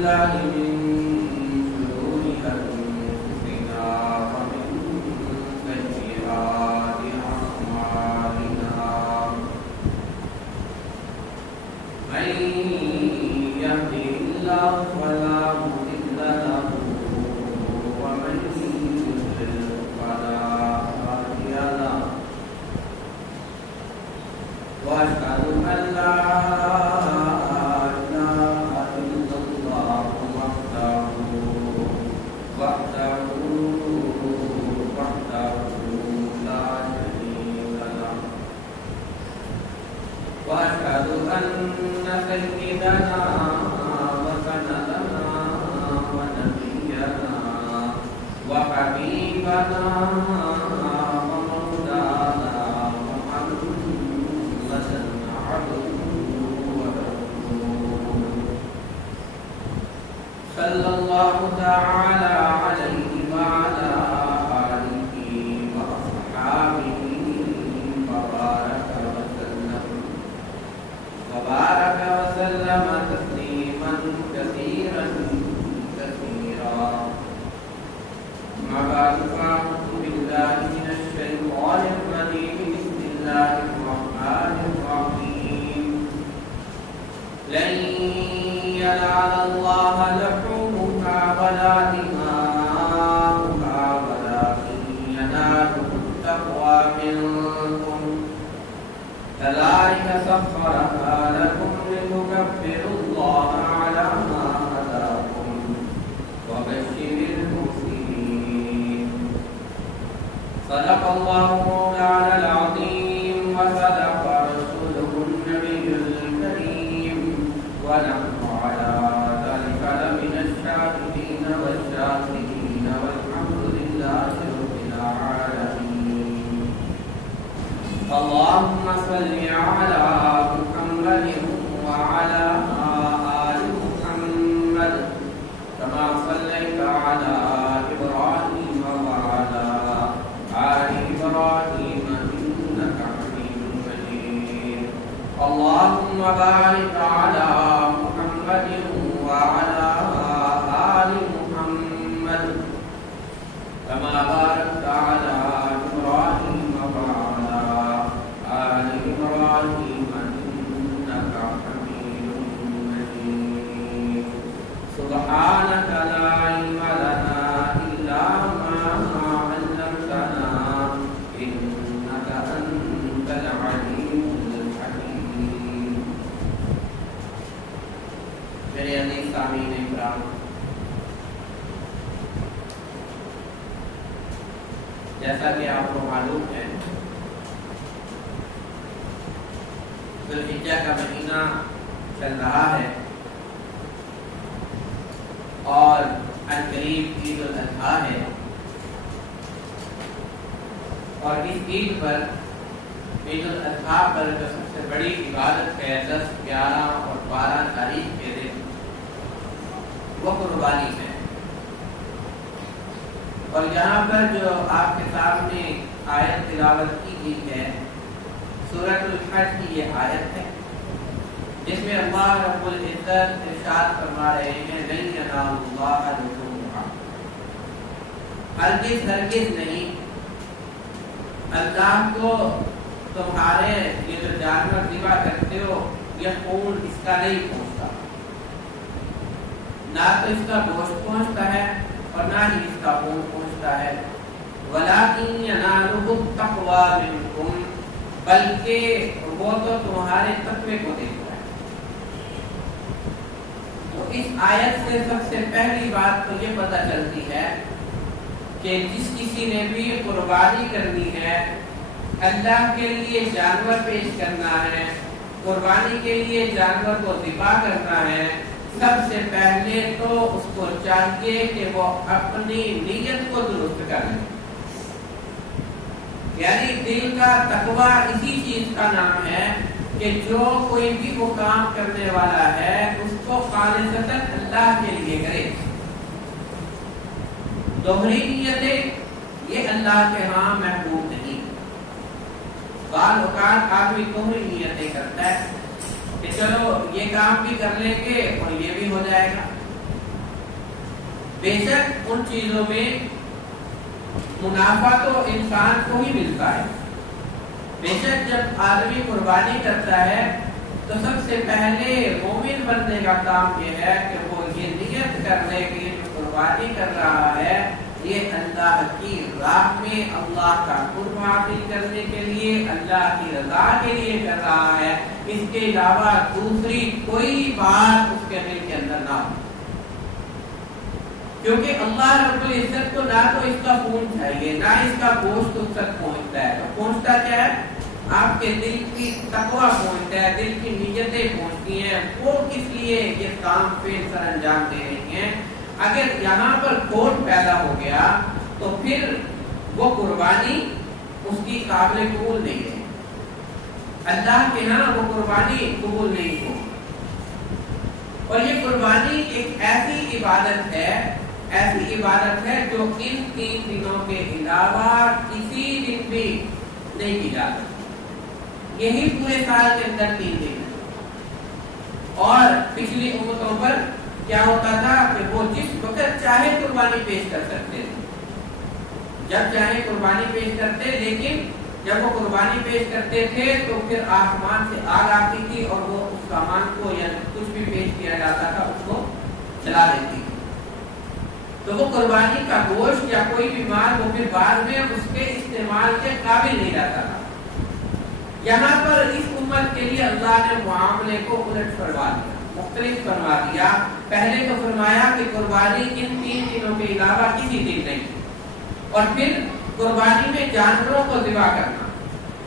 بالله من شرور أنفسنا ومن سيئات أعمالنا من يهده الله فلا مضل له ومن يضلل فلا هادي له وأشهد أن لا وأشهد أن سيدنا وسندنا ونبينا وحبيبنا ومولانا محمدا عبده ورسوله صلى الله تعالى عليه وعلى آله وأصحابه وبارك وسلم تسليما كثيرا كثيرا. أما بعد فأعوذ بالله من الشيطان الرجيم. بسم الله الرحمن الرحيم. لن ينال الله لحومها ولا دماؤها ولكن يناله التقوى منكم. كذلك سخرها لكم لتكبروا الله على ما هداكم وبشر المحسنين. صدق الله مولانا العظيم وصدق رسوله النبي الكريم ونحن على ذلك لمن الشاهدين والشاكرين والحمد لله رب العالمين. اللهم صل على محمد وعلى آل محمد كما صليت على إبراهيم وعلى آل إبراهيم إنك حميد مجيد. اللهم بارك على محمد وعلى آل محمد كما باركت على إبراهيم وعلى آل إبراهيم إنك حميد مجيد. سبحانك لا علم لنا إلا ما علمتنا إنك أنت العليم الحكيم. میرے عزیز سامعین اکرام، جیسا کہ آپ کو معلوم ہے ذوالحجہ کا مہینہ چل رہا ہے اور عنقریب عید الاضحیٰ ہے، اور اس عید پر عید الاضحیٰ پر جو سب سے بڑی عبادت ہے 10، 11 اور 12 تاریخ کے دن وہ قربانی ہے. اور یہاں پر جو آپ کے سامنے آیت تلاوت کی گئی ہے سورۃ الحج کی یہ آیت ہے، جس میں اللہ رب العزت ارشاد فرما رہے ہیں لن ینال اللہ لحومها، ہرگز ہرگز نہیں اللہ کو تمہارے یہ جو جانور ذبح کرتے ہو یہ خون اس کا نہیں پہنچتا، نہ تو اس کا گوشت پہنچتا ہے اور نہ ہی اس کا خون پہنچتا ہے. وَلَٰكِن يَنَالُهُ التَّقْوَىٰ مِنكُمْ، بلکہ وہ تو تمہارے تقوی کو دیکھتا ہے. تو اس آیت سے سب سے پہلی بات تو یہ پتہ چلتی ہے کہ جس کسی نے بھی قربانی کرنی ہے، اللہ کے لیے جانور پیش کرنا ہے، قربانی کے لیے جانور کو ذبح کرنا ہے، سب سے پہلے تو اس کو چاہیے کہ وہ اپنی نیت کو درست کرے. یعنی دل کا تقویٰ اسی چیز کا نام ہے کہ جو کوئی بھی وہ کام کرنے والا ہے اس کو خالصتاً اللہ کے لیے کرے. دوہری نیتیں یہ اللہ کے ہاں محبوب نہیں. بعض اوقات آدمی دوہری نیتیں کرتا ہے کہ چلو یہ کام بھی کر لیں گے اور یہ بھی ہو جائے گا، بے شک ان چیزوں میں منافع تو انسان کو ہی ملتا ہے. بے شک جب آدمی قربانی کرتا ہے تو سب سے پہلے مومن بننے کا کام یہ ہے کہ وہ یہ نیت کر لے کہ یہ جو قربانی کر رہا ہے یہ اللہ کی راہ میں اللہ کا قرب حاصل کرنے کے لیے، اللہ کی رضا کے لیے کر رہا ہے. اس کے علاوہ دوسری کوئی بات اس کے دل کے اندر نہ ہو، کیونکہ اللہ رب العزت کو نہ تو اس کا خون چاہیے نہ اس کا گوشت اس تک پہنچتا ہے. تو پہنچتا کیا ہے؟ آپ کے دل کی تقویٰ پہنچتا ہے، دل کی نیتیں پہنچتی ہیں، وہ کس لیے یہ کام فعل سر انجام دے رہی ہیں. اگر یہاں پر کھوٹ پیدا ہو گیا تو پھر وہ قربانی اس کی قابل قبول نہیں ہے، اللہ کے ہاں وہ قربانی قبول نہیں ہو. اور یہ قربانی ایک ایسی عبادت ہے جو ان 3 دنوں کے علاوہ کسی دن بھی نہیں کی جا سکتی. یہی پورے سال کے اندر 3 دن. اور پچھلی امتوں پر کیا ہوتا تھا کہ وہ جس وقت چاہے قربانی پیش کر سکتے تھے، جب چاہے قربانی پیش کرتے، لیکن جب وہ قربانی پیش کرتے تھے تو پھر آسمان سے آگ آتی تھی اور وہ اس سامان کو یا کچھ بھی پیش کیا جاتا تھا اس کو چلا دیتی تھی. تو وہ قربانی کا گوشت یا کوئی بھی مال وہ پھر بعد میں اس کے استعمال کے قابل نہیں رہتا تھا. یہاں پر اس امت کے لیے اللہ نے معاملے کو الٹ فرما دیا، مختلف فرما دیا. پہلے تو فرمایا کہ قربانی ان 3 دنوں کے علاوہ کسی دن نہیں، اور پھر قربانی میں جانوروں کو ذبح کرنا.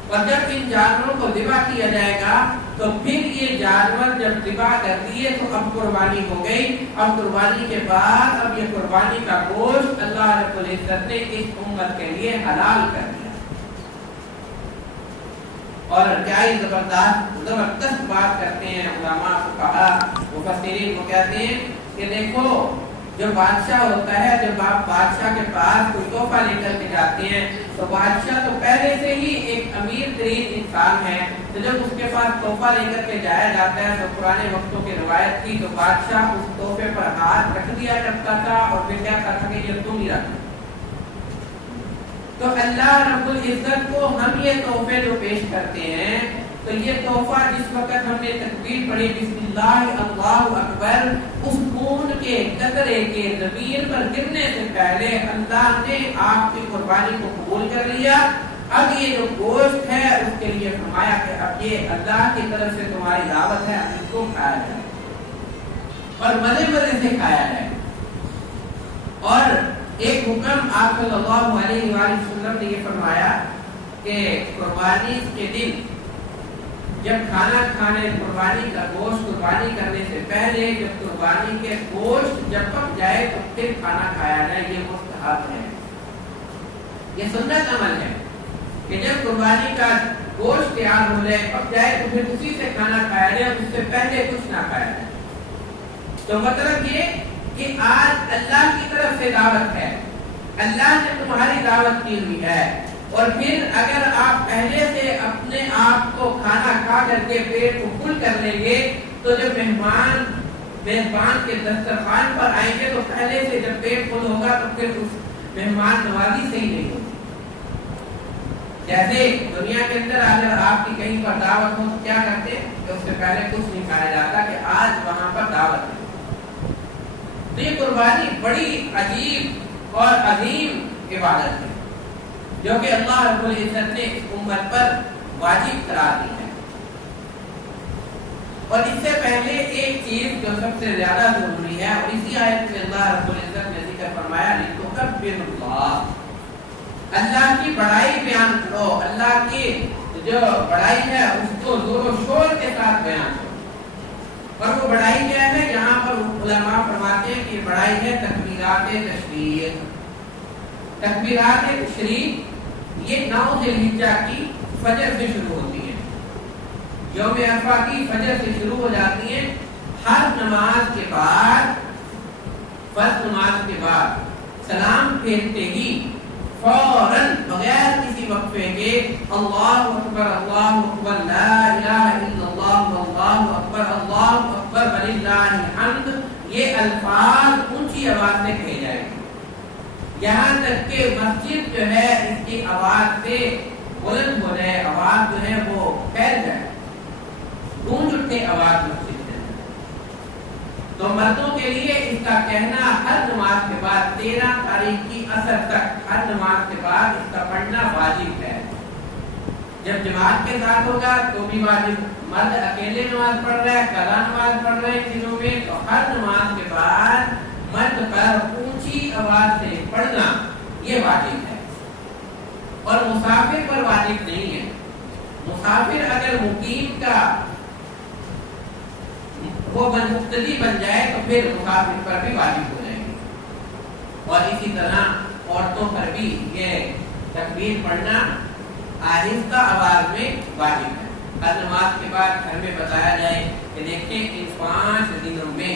اور جب ان جانوروں کو ذبح کیا جائے گا تو پھر یہ جانور جب ذبح کر دیے تو اب قربانی ہو گئی. اب قربانی کے بعد اب یہ قربانی کا گوشت اللہ رب العزت نے اس امت کے لیے حلال کر دیا. اور کیا ہی زبردست بات کرتے ہیں علماء فقہاء مفسرین. وہ کہتے ہیں کہ دیکھو جو بادشاہ ہوتا ہے، جب آپ بادشاہ کے پاس کوئی تحفہ لے کر کے جاتے ہیں تو بادشاہ تو پہلے سے ہی ایک امیر ترین انسان ہے. تو جب اس کے پاس تحفہ لے کر کے جایا جاتا ہے تو پرانے وقتوں کی روایت تھی تو بادشاہ اس تحفے پر ہاتھ رکھ دیا کرتا تھا اور پھر کہتا تھا کہ یہ تم ہی رکھ. تو اللہ رب العزت کو ہم یہ تحفے جو پیش کرتے ہیں تو یہ تحفہ جس وقت ہم نے تکبیر پڑھی بسم اللہ اللہ اکبر، اس خون کے قطرے کے زمین پر گرنے سے پہلے اللہ نے آپ کی قربانی کو قبول کر لیا. اب یہ جو گوشت ہے اس کے لیے فرمایا کہ اب یہ اللہ کی طرف سے تمہاری دعوت ہے، اب اس کو کھایا جائے اور مزے مزے سے کھایا جائے. اور ایک حکم آپ صلی اللہ علیہ وآلہ وسلم نے یہ فرمایا کہ قربانی کے دن جب کھانا کھانے قربانی کا گوشت قربانی کرنے سے پہلے جب قربانی کے گوشت جب پک جائے تو پھر کھانا کھایا جائے. یہ مستحب ہے، یہ سنت عمل ہے کہ جب قربانی کا گوشت تیار ہو جائے پک جائے تو پھر اسی سے کھانا کھایا جائے، اس سے پہلے کچھ نہ کھایا جائے. تو مطلب یہ کہ آج اللہ کی طرف سے دعوت ہے، اللہ نے تمہاری دعوت کی ہوئی ہے. اور پھر اگر آپ پہلے سے اپنے آپ کو کھانا کھا کر کے پیٹ کو فل کر لیں گے تو جب مہمان کے دسترخوان پر آئیں گے تو پہلے سے جب پیٹ فل ہوگا تو پھر اس مہمان نوازی صحیح نہیں ہوگی. جیسے دنیا کے اندر اگر آپ کی کہیں پر دعوت ہو تو کیا کرتے ہیں کہ اس سے پہلے کچھ نہیں کھایا جاتا کہ آج وہاں پر دعوت ہے. تو یہ قربانی بڑی عجیب اور عظیم عبادت ہے جو کہ اللہ رب العزت نے اس امت پر واجب قرار دی ہے. اور اس سے پہلے ایک چیز جو سب سے زیادہ ضروری ہے اور اسی آیت میں اللہ رب العزت نے ذکر فرمایا لِتُكَبِّرُوا اللَّهَ، اللہ کی بڑائی بیان کرو، اللہ کی جو بڑائی ہے اس کو زور و شور کے ساتھ بیان کرو. اور وہ بڑائی کیا ہے؟ یہاں پر علماء فرماتے ہیں کہ بڑائی ہے تکبیرات تشریق. تکبیرات تشریق یہ 9 ذی الحجہ کی فجر سے شروع ہوتی ہیں، یوم عرفہ کی فجر سے شروع ہو جاتی ہیں. ہر نماز کے بعد، فرض نماز کے بعد سلام پھیرتے ہی فوراً بغیر کسی وقفے کے اللہ اکبر لا الہ الا اللہ اللہ اکبر وللہ الحمد، یہ الفاظ اونچی آواز سے کہے جائیں گے، یہاں تک کہ مسجد جو ہے اس کی آواز سے بلند ہو جائے، آواز جو ہے وہ پھیل جائے، گونج اٹھے آواز مسجد سے۔ تو مردوں کے لیے اس کا کہنا ہر نماز کے بعد 13 تاریخ کی عصر تک ہر نماز کے بعد اس کا پڑھنا واجب ہے۔ جب جماعت کے ساتھ ہوگا تو بھی واجب، مرد اکیلے نماز پڑھ رہا ہے، قضا نماز پڑھ رہے ہیں دنوں میں، تو ہر نماز کے بعد مرد پر اونچی آواز سے پڑھنا یہ واجب ہے، اور مسافر پر واجب نہیں ہے۔ مسافر اگر مقیم کا وہ مقتدی بن جائے تو پھر مسافر پر بھی واجب ہو جائے گی، اور اسی طرح عورتوں پر بھی یہ تکبیر پڑھنا آہستہ آواز میں واجب ہے۔ ہر نماز کے بعد گھر میں بتایا جائے کہ دیکھیں ان 5 دنوں میں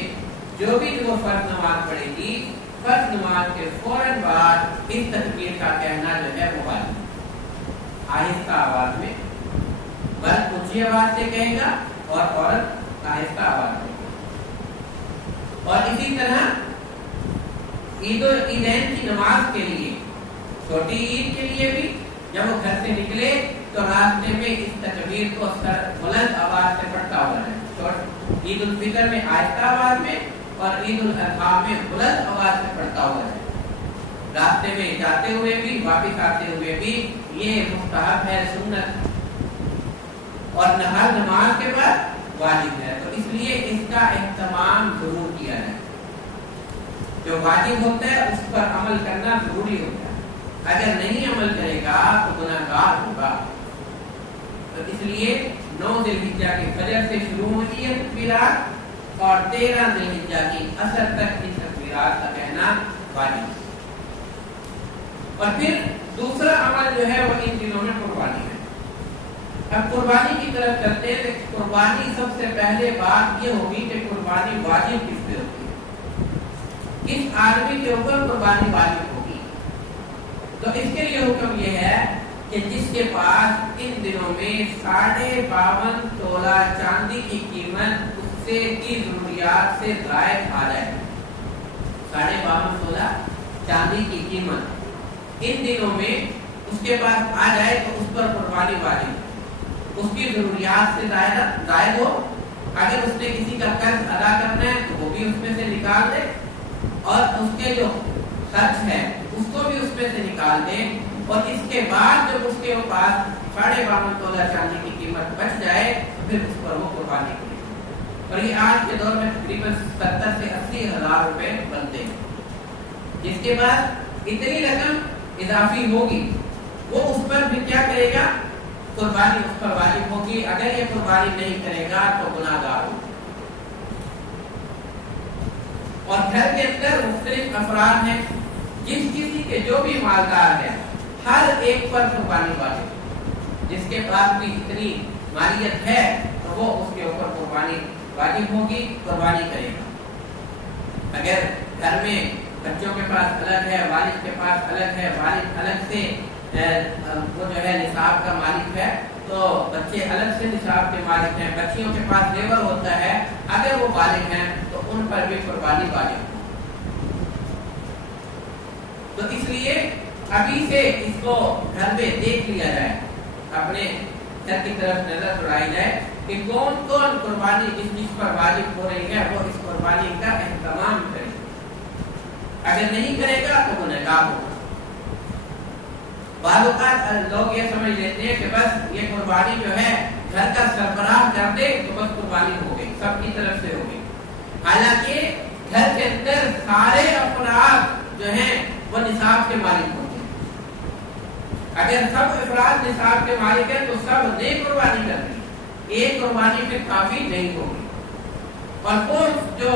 جو بھی وہ فرض نماز پڑھے گی، فرض نماز کے فوراً بعد اس تکبیر کا کہنا جو ہے وہ واجب، آہستہ آواز میں، مرد اونچی آواز سے کہے گا اور عورت آہستہ آواز میں۔ اور اسی طرح عید و عیدین کی نماز کے لیے، چھوٹی عید کے لیے بھی جب وہ گھر سے نکلے تو راستے میں اس تکبیر کو بلند آواز سے پڑھتا ہوا ہے۔ عید الفطر میں آہستہ آواز میں اور عید الاضحیٰ میں بلند آواز سے پڑھتا ہوا ہے، راستے میں جاتے ہوئے بھی واپس آتے ہوئے بھی یہ مستحب ہے، سنت، اور ہر نماز کے بعد واجب ہے۔ تو اس لیے اس کا اہتمام ضرور کیا جائے، جو واجب ہوتا ہے اس پر عمل کرنا ضروری ہوتا ہے، اگر نہیں عمل کرے گا تو گناہگار ہوگا۔ تو اس لیے 9 ذی الحجہ کی فجر سے شروع ہوتی ہے تکبیرات، اور 13 ذی الحجہ کی عصر تک ان تکبیرات کا کہنا واجب۔ اور پھر دوسرا عمل جو ہے وہ ان دنوں میں قربانی ہے۔ اب قربانی کی طرف چلتے ہیں، تو قربانی سب سے پہلے بات یہ ہوگی کہ قربانی واجب کس پہ ہوتی ہے، کس آدمی کے اوپر قربانی واجب ہوگی۔ تو اس کے لیے حکم یہ ہے کہ جس کے پاس ان دنوں میں 52.5 تولہ چاندی کی قیمت اس سے کی ضروریات سے زائد آ جائے، 52.5 تولہ چاندی کی قیمت ان دنوں میں اس کے پاس آ جائے تو اس پر قربانی واجب ہے، اس کی ضروریات سے زائد ہو۔ اگر اس نے کسی کا قرض ادا کرنا ہے تو وہ بھی اس میں سے نکال دے، اور اس کے جو خرچ ہے اس کو بھی اس میں سے نکال دے، اور اس کے بعد جب اس کے پاس 52.5 تولہ چاندی کی قیمت بچ جائے تو پھر اس پر وہ قربانی کرے۔ اور یہ آج کے دور میں تقریباً 70 سے 80 ہزار روپے بنتے ہیں، جس کے بعد اتنی رقم اضافی ہوگی وہ اس پر بھی کیا کرے گا، قربانی اس پر واجب ہوگی۔ اگر یہ قربانی نہیں کرے گا تو گناہگار ہوگا۔ اور گھر کے اندر مختلف افراد ہیں، جس کسی کے جو بھی مالدار ہے ہر ایک پر قربانی واجب ہے، جس کے پاس بھی اتنی مالیت ہے تو وہ اس کے اوپر قربانی واجب ہوگی، قربانی کرے گا۔ اگر گھر میں بچوں کے پاس الگ ہے، والد کے پاس الگ ہے، والد الگ سے وہ جو ہے نصاب کا مالک ہے، تو بچے الگ سے نصاب کے مالک ہیں، بچیوں کے پاس لیبر ہوتا ہے، اگر وہ بالغ ہیں تو ان پر بھی قربانی واجب ہے۔ تو اس لیے ابھی سے اس کو گھر میں دیکھ لیا جائے، اپنے گھر کی طرف نظر دوڑائی جائے کہ کون کون قربانی جس پر واجب ہو رہی ہے وہ اس قربانی کا اہتمام کرے، اگر نہیں کرے گا تو گنہگار ہوگا۔ بعض اوقات لوگ یہ سمجھ لیتے ہیں کہ بس یہ قربانی جو ہے گھر کا سربراہ کر دے تو بس قربانی ہو گئی، سب کی طرف سے ہو گئی، حالانکہ گھر کے اندر سارے افراد جو ہیں وہ نصاب کے مالک ہوتے ہیں۔ اگر سب افراد نصاب کے مالک ہیں تو سب نے قربانی کرنی، ایک قربانی پہ کافی نہیں ہوگی۔ اور وہ جو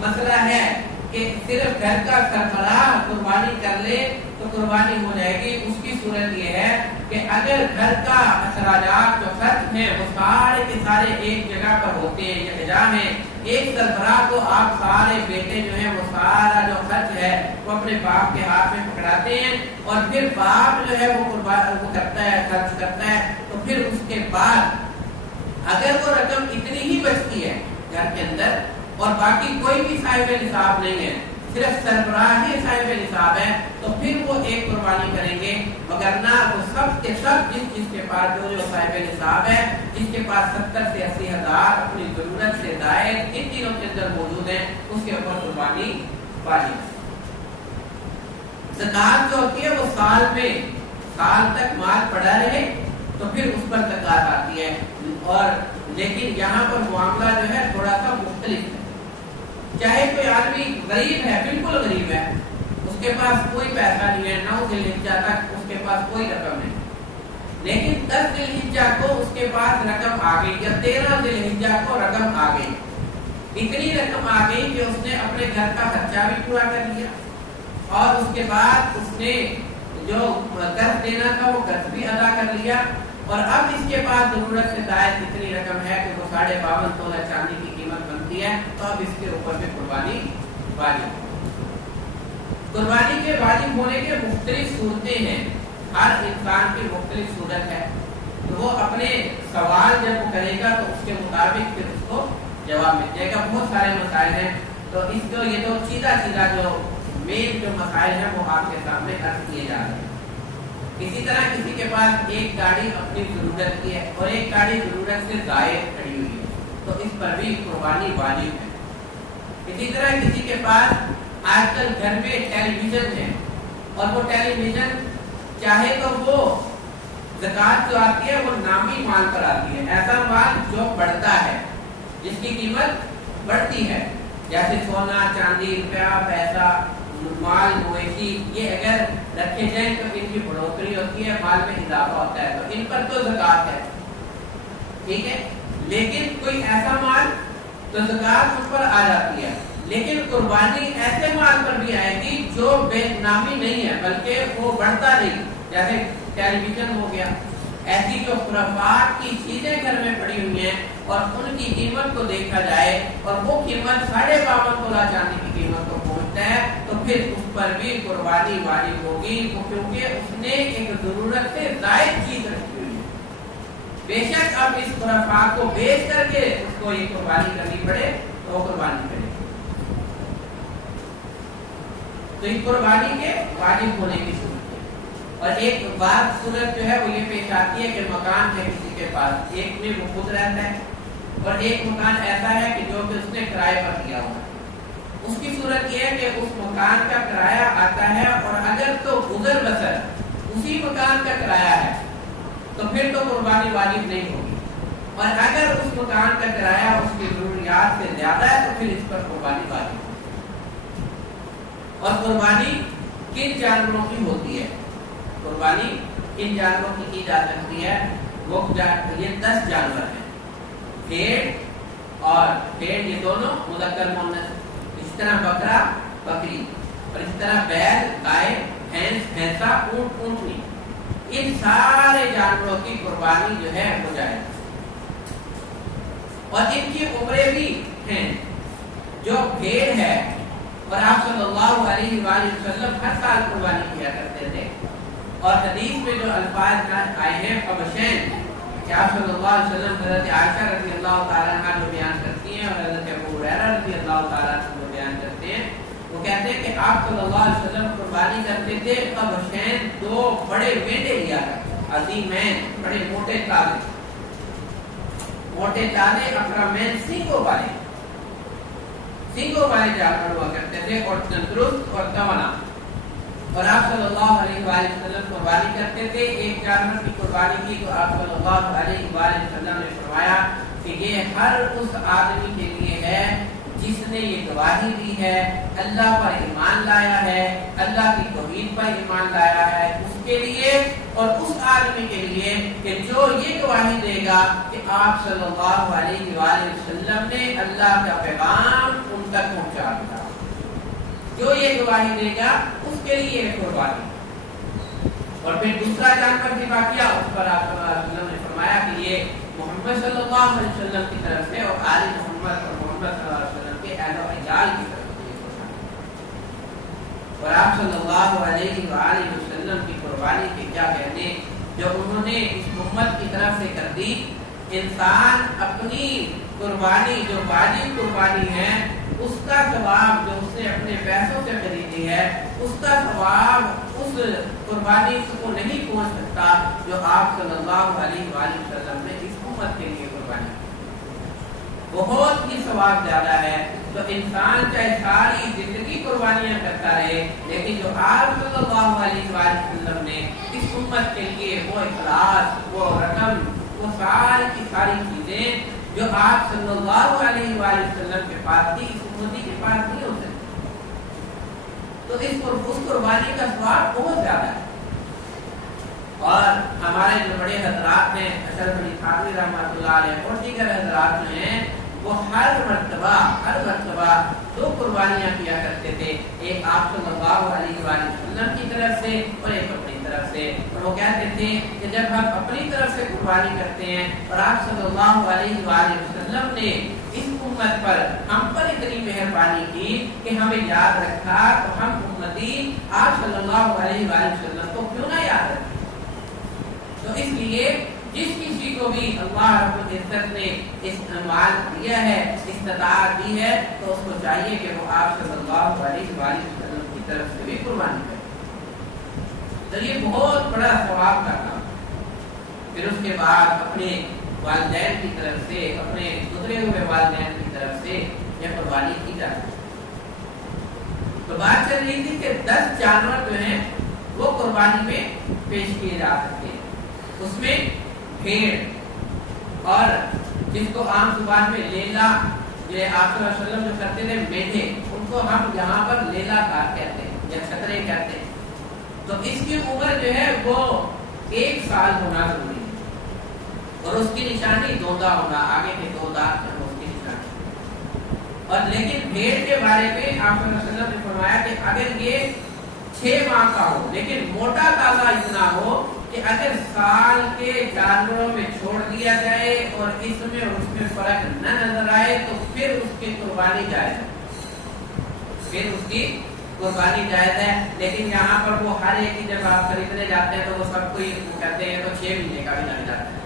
مسئلہ ہے کہ صرف گھر کا سربراہ قربانی کر لے تو قربانی ہو جائے گی، اس کی صورت یہ ہے کہ اگر گھر کا اخراجات جو خرچ ہیں وہ سارے کے سارے ایک جگہ پر ہوتے ہیں، یکجا ہیں، ایک سربراہ کو آپ سارے بیٹے جو ہیں وہ سارا جو خرچ ہے وہ اپنے باپ کے ہاتھ میں پکڑاتے ہیں، اور پھر باپ جو ہے وہ کرتا ہے، خرچ کرتا ہے، تو پھر اس کے بعد اگر وہ رقم اتنی ہی بچتی ہے گھر کے اندر اور باقی کوئی بھی صاحب نصاب نہیں ہے، صرف سربراہ ہی صاحب نصاب ہے، تو پھر وہ ایک قربانی کریں گے، وگرنہ وہ سب کے سب جس کے پاس جو صاحب نصاب ہے، جس کے پاس 70 سے 80 ہزار اپنی ضرورت سے زائد ان تینوں کے اندر موجود ہیں، اس کے اوپر قربانی واجب ہے۔ زکات جو ہوتی ہے وہ سال تک مال پڑا رہے تو پھر اس پر زکات آتی ہے، اور لیکن یہاں پر معاملہ جو ہے تھوڑا سا مختلف ہے۔ چاہے کوئی آدمی غریب ہے، بالکل غریب ہے، اس کے پاس کوئی پیسہ نہیں ہے، 9 ذی الحجہ تک اس کے پاس کوئی رقم نہیں، لیکن 10 ذی الحجہ کو اس کے پاس رقم آ گئی، یا 13 ذی الحجہ کو رقم آ گئی، اتنی رقم آ گئی کہ اس نے اپنے گھر کا خرچہ بھی پورا کر لیا، اور اس کے بعد اس نے جو قرض دینا تھا وہ قرض بھی ادا کر لیا، اور اب اس کے پاس ضرورت سے زائد اتنی رقم ہے کہ وہ 52.5 تولہ چاندی کی قیمت بنتی ہے، تو اب اس کے اوپر بھی قربانی واجب ہے۔ قربانی کے واجب ہونے کے مختلف صورتیں ہیں، ہر انسان کی مختلف صورت ہے، تو وہ اپنے سوال جب وہ کرے گا تو اس کے مطابق پھر اس کو جواب مل جائے گا۔ بہت سارے مسائل ہیں، تو اس کو یہ تو سیدھا جو مین جو مسائل ہیں وہ آپ کے سامنے عرض کیے جا رہے ہیں۔ اسی طرح کسی کے پاس ایک گاڑی اپنی ضرورت کی ہے اور ایک گاڑی ضرورت سے زائد کھڑی ہوئی ہے، تو اس پر بھی قربانی واجب ہے۔ اسی طرح کسی کے پاس آج کل گھر میں ٹیلی ویژن ہے، اور وہ ٹیلی ویژن چاہے تو وہ زکات جو آتی ہے وہ نامی مال پر آتی ہے، ایسا مال جو بڑھتا ہے، جس کی قیمت بڑھتی ہے، جیسے سونا، چاندی، روپیہ، پیسہ، مال، مویشی، یہ اگر رکھے جائیں تو ان کی بڑھوتری ہوتی ہے، مال میں اضافہ ہوتا ہے، تو ان پر تو زکات ہے، ٹھیک ہے، لیکن کوئی ایسا مال تو زکات اس پر آ جاتی ہے، لیکن قربانی ایسے مال پر بھی آئے گی جو بے نامی نہیں ہے بلکہ وہ بڑھتا نہیں، جیسے ٹیلی ویژن ہو گیا، ایسی جو خرافات کی چیزیں گھر میں پڑی ہوئی ہیں اور ان کی قیمت کو دیکھا جائے اور وہ قیمت 52.5 تولہ چاندی کی قیمت کو پہنچتا ہے، تو پھر اس پر بھی قربانی واجب ہوگی، کیونکہ اس نے ایک ضرورت سے زائد چیز رکھی ہوئی ہے۔ بے شک اب اس خرافات کو بیچ کر کے اس کو یہ قربانی کرنی پڑے تو وہ قربانی کرے، تو یہ قربانی کے واجب ہونے کی صورت ہے۔ اور ایک بات صورت جو ہے وہ یہ پیش آتی ہے کہ مکان ہے کسی کے پاس، ایک میں وہ خود رہتا ہے اور ایک مکان ایسا ہے کہ جو کہ اس نے کرائے پر دیا ہوا ہے، اس کی صورت یہ ہے کہ اس مکان کا کرایہ آتا ہے، اور اگر تو گزر بسر اسی مکان کا کرایہ ہے تو پھر تو قربانی واجب نہیں ہوگی، اور اگر اس مکان کا کرایہ اس کی ضروریات سے زیادہ ہے تو پھر اس پر قربانی واجب ہوگی۔ اور قربانی کن جانوروں کی ہوتی ہے؟ قربانی کن جانوروں کی جا سکتی ہے؟ وہ یہ 10 جانور ہیں، بھیڑ یہ دونوں مذکر مؤنث، اس طرح بکرا، بکری، اور اس طرح بیل، گائے، بھینس، بھینسا، اونٹ، اونٹنی، ان سارے جانوروں کی قربانی جو ہے ہو جائے، اور ان کی عمریں بھی ہیں۔ جو بھیڑ ہے، اور آپ صلی اللہ علیہ وآلہ وسلم ہر سال قربانی کیا کرتے تھے، اور حدیث میں جو الفاظ آئے ہیں قبشین، کہ آپ صلی اللہ علیہ وسلم حضرت عائشہ رضی اللہ تعالیٰ عنہ جو بیان کرتی ہیں اور حضرت ابو ہریرہ رضی اللہ تعالیٰ عنہ جو بیان کرتے ہیں، وہ کہتے ہیں کہ آپ صلی اللہ علیہ وسلم قربانی کرتے تھے قبشین، 2 بڑے مینڈے لیا کرتے، عظیمین، بڑے موٹے تازے اکرمین، سینگوں والے جانور ہوا کرتے تھے، اور تندرست اور توانا، اور آپ صلی اللہ علیہ وآلہ وسلم قربانی کرتے تھے۔ ایک جانور کی قربانی کی تو آپ صلی اللہ علیہ وآلہ وسلم نے فرمایا کہ یہ ہر اس آدمی کے لیے ہے جس نے یہ گواہی دی ہے، اللہ پر ایمان لایا ہے، اللہ کی توحید پر ایمان لایا ہے، اس کے لیے اور اس آدمی کے لیے کہ جو یہ گواہی دے گا کہ آپ صلی اللہ علیہ وآلہ وسلم نے اللہ کا پیغام ان تک پہنچا دیا، جو یہ گواہی دے گا اس کے لیے قربانی۔ اور پھر دوسرا جانور ذبح کیا، اس پر آپ صلی اللہ علیہ وسلم نے فرمایا کہ یہ محمد صلی اللہ علیہ وسلم کی طرف سے اور آل محمد اور محمد صلی اللہ علیہ وسلم کے اہل و عیال کی طرف سے، اور آپ صلی اللہ علیہ وآلہ وسلم کی قربانی کے کیا کہنے جو انہوں نے اس محمد کی طرف سے کر دی۔ انسان اپنی قربانی جو واجب قربانی ہے اس کا ثواب جو اس نے اپنے پیسوں سے خریدی ہے اس کا ثواب اس قربانی کو نہیں پہنچ سکتا جو آپ صلی اللہ علیہ وآلہ وسلم نے اس امت کے لیے قربانی کی، بہت ہی ثواب زیادہ ہے۔ تو انسان چاہے ساری زندگی قربانیاں کرتا رہے، لیکن جو آپ صلی اللہ علیہ وآلہ وسلم نے اس امت کے لیے وہ اخلاص، وہ رقم، وہ ساری کی ساری چیزیں جو آپ صلی اللہ علیہ وآلہ وسلم کے پاس تھی، اس امتی کے پاس نہیں ہو سکتی، تو اس قربانی کا ثواب بہت زیادہ ہے۔ اور ہمارے جو بڑے حضرات ہیں اشرف علی تھانوی رحمۃ اللہ علیہ اور دیگر حضرات جو ہیں وہ ہر مرتبہ دو قربانیاں کیا کرتے تھے، ایک آپ صلی اللہ علیہ وآلہ وسلم کی طرف سے اور ایک اپنی طرف سے۔ اور وہ کہتے تھے کہ جب ہم اپنی طرف سے قربانی کرتے ہیں اور آپ صلی اللہ علیہ وآلہ وسلم نے اس امت پر ہم پر اتنی مہربانی کی کہ ہمیں یاد رکھا، تو ہم امتی آپ صلی اللہ علیہ وآلہ وسلم کو کیوں نہ یاد رکھیں؟ تو اس لیے جس کسی کو بھی اللہ رب العزت نے اس مال دیا ہے، استطاعت دی ہے، تو اس کو چاہیے کہ وہ آپ صلی اللہ علیہ وآلہ وسلم کی طرف سے بھی قربانی کرے۔ تو یہ بہت بڑا ثواب کا کام۔ پھر اس کے بعد اپنے والدین کی طرف سے، اپنے گزرے ہوئے والدین کی طرف سے یہ قربانی کی جاتی ہے۔ تو بات چل رہی تھی کہ 10 جانور جو ہیں وہ قربانی میں پیش کیے جا سکتے ہیں۔ اس میں بھیڑ اور جس کو عام زبان میں لیلا، یہ آپ صلی اللہ علیہ وسلم جو کرتے تھے میٹھے، ان کو ہم یہاں پر لیلا کار کہتے ہیں یا چھترے کہتے ہیں۔ تو اس کی عمر جو ہے وہ 1 سال ہونا ضروری ہے، اور اس کی نشانی دوندا ہونا، آگے کے 2 دانت ہیں اس کی نشانی۔ اور لیکن بھیڑ کے بارے میں آپ صلی اللہ علیہ وسلم نے فرمایا کہ اگر یہ 6 ماہ کا ہو لیکن موٹا تازہ اتنا ہو کہ اگر سال کے جانوروں میں چھوڑ دیا جائے اور اس میں اور اس میں فرق نہ نظر آئے تو پھر اس کی قربانی جائز ہے، لیکن یہاں پر وہ ہر ایک کی جب آپ خریدنے جاتے ہیں تو وہ سب کو کہتے ہیں تو 6 مہینے کا بھی لگ جاتا ہے،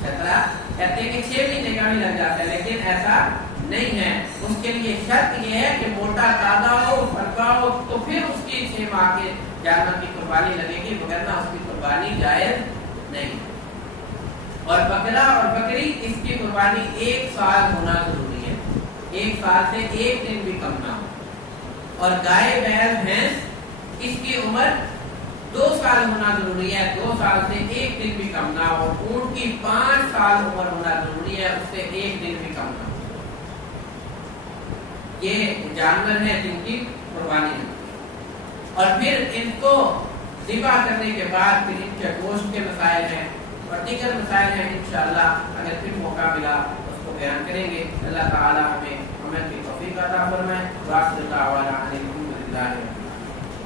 چھترا کہتے ہیں کہ 6 مہینے کا بھی لگ جاتا ہے، لیکن ایسا نہیں ہے۔ اس کے لیے شرط یہ ہے کہ موٹا تازہ ہو، پھلکا ہو، تو پھر اس کی 6 ماہ کے جانور کی قربانی لگے گی، وگرنہ اس کی قربانی جائز نہیں۔ اور بکرا اور بکری اس کی قربانی 1 سال ہونا ضروری ہے، 1 سال سے 1 دن بھی کم نہ ہو۔ اور گائے بیل بھینس اس کی عمر 2 سال ہونا ضروری ہے، 2 سال سے 1 دن بھی کم نہ ہو۔ اونٹ کی 5 سال عمر ہونا ضروری ہے، اس سے 1 دن بھی کم نہ ہو۔ یہ جانور ہیں جن کی قربانی ہے۔ اور پھر ان کو ذبح کرنے کے بعد پھر ان کے گوشت کے مسائل ہیں اور دیگر مسائل ہیں، انشاءاللہ اگر پھر موقع ملا اس کو بیان کریں گے۔ اللہ تعالی ہمیں عمل کی توفیق عطا فرمائے۔ وآخر دعوانا ان الحمد للہ۔